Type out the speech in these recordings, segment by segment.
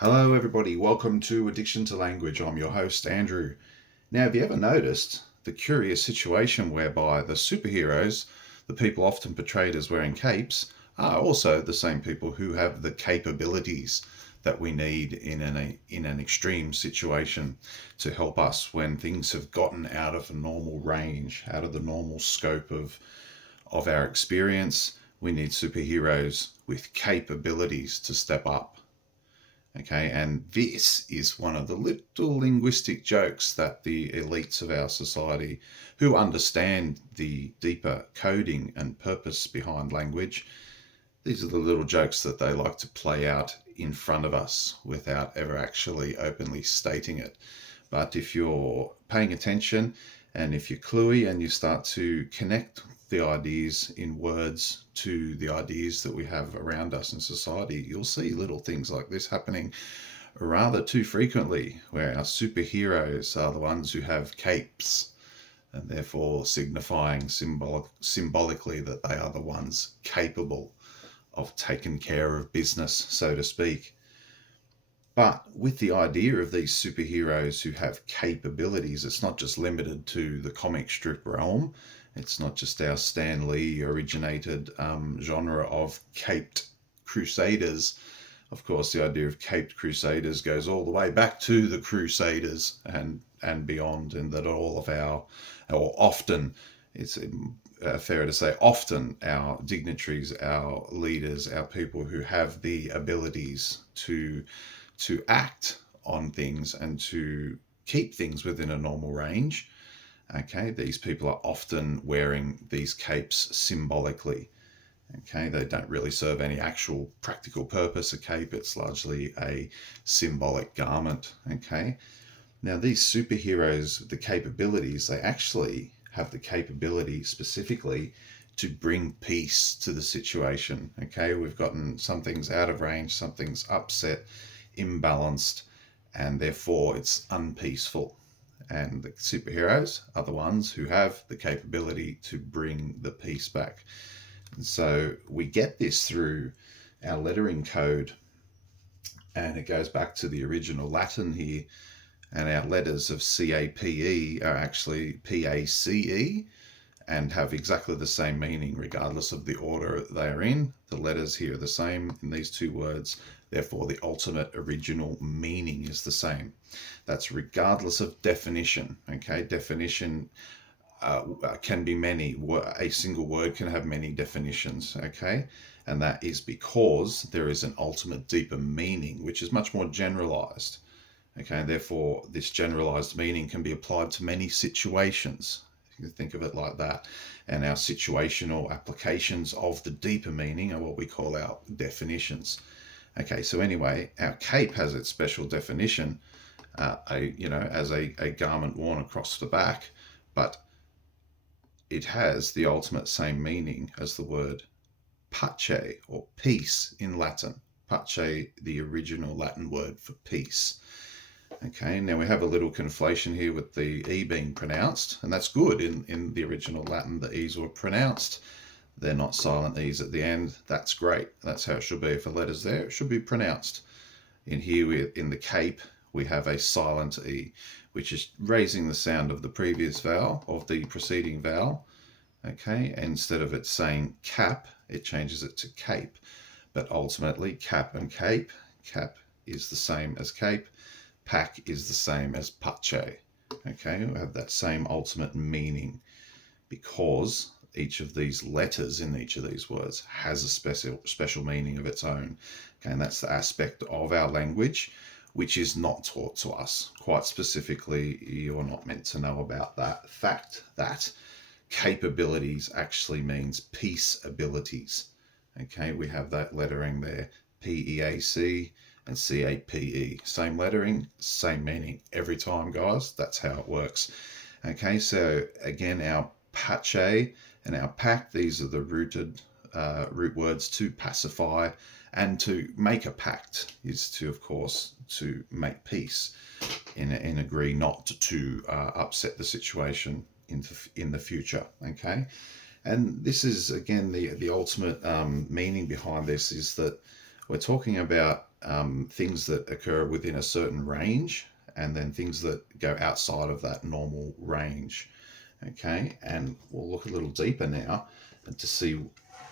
Hello, everybody. Welcome to Addiction to Language. I'm your host, Andrew. Now, have you ever noticed the curious situation whereby the superheroes, the people often portrayed as wearing capes, are also the same people who have the capabilities that we need in an extreme situation to help us when things have gotten out of a normal range, out of the normal scope of our experience? We need superheroes with capabilities to step up. Okay, and this is one of the little linguistic jokes that the elites of our society, who understand the deeper coding and purpose behind language, these are the little jokes that they like to play out in front of us without ever actually openly stating it. But if you're paying attention and if you're cluey and you start to connect the ideas in words to the ideas that we have around us in society, you'll see little things like this happening rather too frequently, where our superheroes are the ones who have capes and therefore signifying symbolically that they are the ones capable of taking care of business, so to speak. But with the idea of these superheroes who have capabilities, it's not just limited to the comic strip realm. It's not just our Stan Lee originated genre of caped crusaders. Of course, the idea of caped crusaders goes all the way back to the Crusaders and beyond, and that all of our, or often, it's fair to say, often our dignitaries, our leaders, our people who have the abilities to act on things and to keep things within a normal range. Okay, these people are often wearing these capes symbolically. Okay, they don't really serve any actual practical purpose. A cape, it's largely a symbolic garment. Okay, now these superheroes, the capabilities, they actually have the capability specifically to bring peace to the situation. Okay, we've gotten some things out of range, some things upset, imbalanced, and therefore it's unpeaceful. And the superheroes are the ones who have the capability to bring the peace back. And so we get this through our lettering code, and it goes back to the original Latin here. And our letters of CAPE are actually PACE and have exactly the same meaning regardless of the order they are in. The letters here are the same in these two words, therefore the ultimate original meaning is the same. That's regardless of definition. Okay, definition can be many. A single word can have many definitions. Okay, and that is because there is an ultimate deeper meaning which is much more generalized. Okay, and therefore this generalized meaning can be applied to many situations. You can think of it like that. And our situational applications of the deeper meaning are what we call our definitions. Okay, so anyway, our cape has its special definition, as a garment worn across the back, but it has the ultimate same meaning as the word pace or peace in Latin. Pace, the original Latin word for peace. Okay, now we have a little conflation here with the E being pronounced, and that's good. In the original Latin, the E's were pronounced. They're not silent E's at the end. That's great. That's how it should be. If a letter's there, it should be pronounced. In here, in the cape, we have a silent E, which is raising the sound of the previous vowel, of the preceding vowel. Okay, instead of it saying cap, it changes it to cape. But ultimately, cap and cape, cap is the same as cape, pack is the same as pace. Okay, we have that same ultimate meaning because each of these letters in each of these words has a special meaning of its own. Okay, and that's the aspect of our language which is not taught to us. Quite specifically, you're not meant to know about that fact that capabilities actually means peace abilities. Okay, we have that lettering there, PEAC and CAPE. Same lettering, same meaning every time, guys. That's how it works. Okay, so again, our pace and our pact, these are the root words to pacify, and to make a pact is to, of course, to make peace and agree not to upset the situation in the future. Okay, and this is again the ultimate meaning behind this is that we're talking about things that occur within a certain range, and then things that go outside of that normal range. Okay, and we'll look a little deeper now to see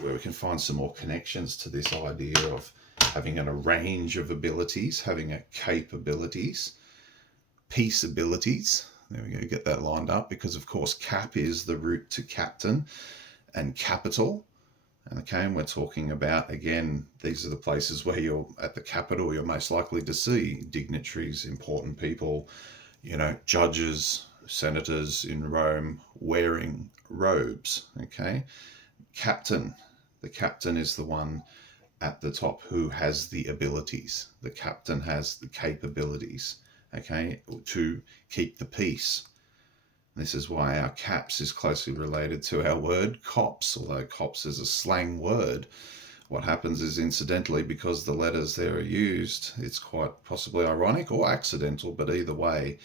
where we can find some more connections to this idea of having a range of abilities, having a capabilities, peace abilities. There we go, get that lined up, because of course cap is the root to captain and capital. Okay, and we're talking about, again, these are the places where you're at the capital, you're most likely to see dignitaries, important people, judges, senators in Rome wearing robes. Okay, the captain is the one at the top who has the abilities. The captain has the capabilities, okay, to keep the peace. This is why our caps is closely related to our word cops, although cops is a slang word. What happens is, incidentally, because the letters there are used, it's quite possibly ironic or accidental, but either way,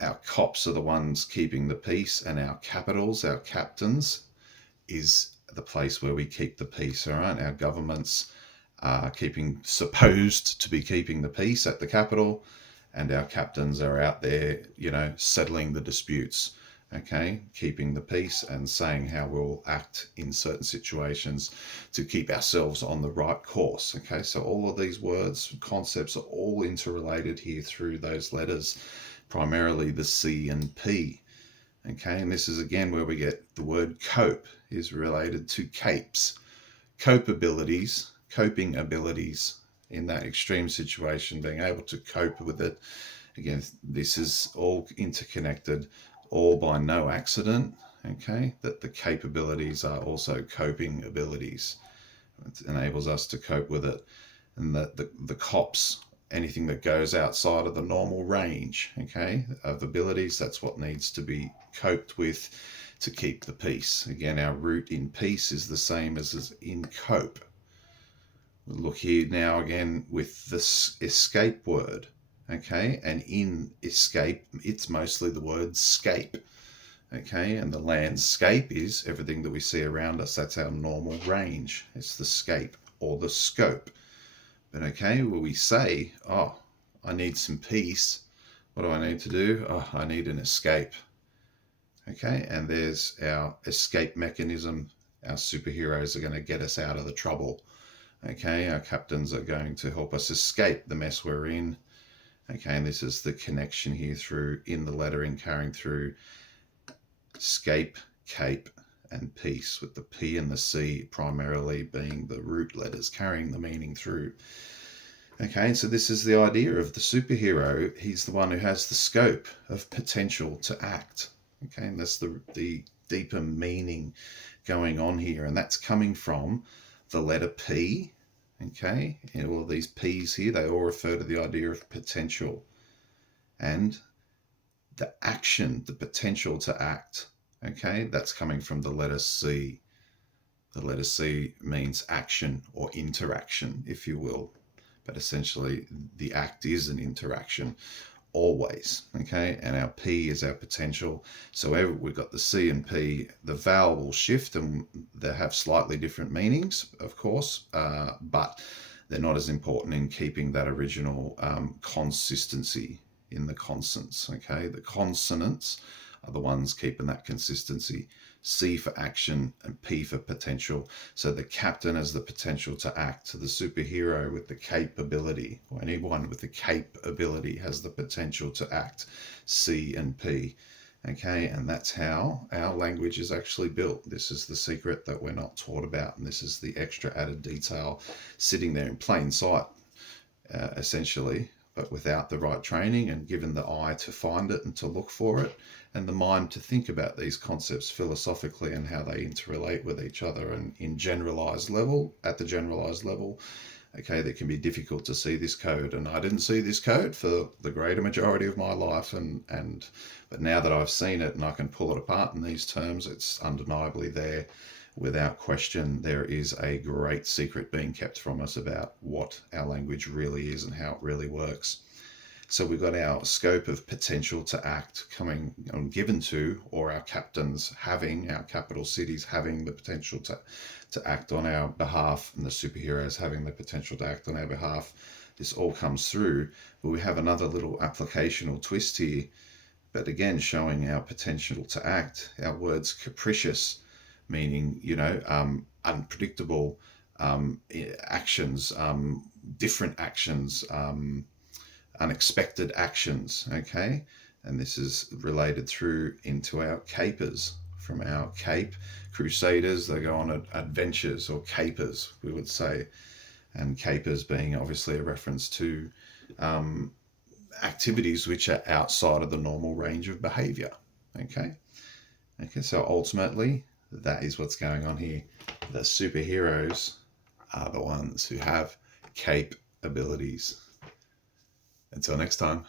our cops are the ones keeping the peace, and our capitals, our captains, is the place where we keep the peace, all right? Our governments are supposed to be keeping the peace at the capital, and our captains are out there, settling the disputes. Okay, keeping the peace and saying how we'll act in certain situations to keep ourselves on the right course. Okay, so all of these words, concepts are all interrelated here through those letters, primarily the C and P. Okay, and this is again where we get the word cope is related to capes. Coping abilities in that extreme situation, being able to cope with it. Again, this is all interconnected, all by no accident, okay, that the capabilities are also coping abilities. It enables us to cope with it. And that the cops, anything that goes outside of the normal range, okay, of abilities, that's what needs to be coped with to keep the peace. Again, our root in peace is the same as in cope. We'll look here now again with this escape word. Okay, and in escape, it's mostly the word scape. Okay, and the landscape is everything that we see around us. That's our normal range. It's the scape or the scope. But okay, where we say, oh, I need some peace. What do I need to do? Oh, I need an escape. Okay, and there's our escape mechanism. Our superheroes are going to get us out of the trouble. Okay, our captains are going to help us escape the mess we're in. Okay, and this is the connection here through in the lettering, carrying through scape, cape, and peace, with the P and the C primarily being the root letters carrying the meaning through. Okay, so this is the idea of the superhero. He's the one who has the scope of potential to act. Okay, and that's the deeper meaning going on here, and that's coming from the letter P. Okay, and all of these P's here, they all refer to the idea of potential and the action, the potential to act. Okay, that's coming from the letter C. The letter C means action or interaction, if you will, but essentially the act is an interaction always. Okay, and our P is our potential. So we've got the C and P, the vowel will shift and they have slightly different meanings, of course, but they're not as important in keeping that original consistency in the consonants. Okay, the consonants are the ones keeping that consistency. C for action and P for potential. So the captain has the potential to act. The superhero with the capability, or anyone with the capability, has the potential to act. C and P. Okay, and that's how our language is actually built. This is the secret that we're not taught about, and this is the extra added detail sitting there in plain sight, essentially, but without the right training and given the eye to find it and to look for it, and the mind to think about these concepts philosophically and how they interrelate with each other. And at the generalized level, okay, that can be difficult to see this code. And I didn't see this code for the greater majority of my life, but now that I've seen it and I can pull it apart in these terms, it's undeniably there. Without question, there is a great secret being kept from us about what our language really is and how it really works. So we've got our scope of potential to act coming and given to, or our captains having, our capital cities having the potential to act on our behalf, and the superheroes having the potential to act on our behalf. this all comes through. But we have another little applicational twist here, but again showing our potential to act. Our words capricious, meaning, unpredictable actions, different actions, unexpected actions, okay? And this is related through into our capers. From our Cape Crusaders, they go on adventures, or capers, we would say. And capers being obviously a reference to activities which are outside of the normal range of behavior, okay? Okay, so ultimately, that is what's going on here. The superheroes are the ones who have cape abilities. Until next time.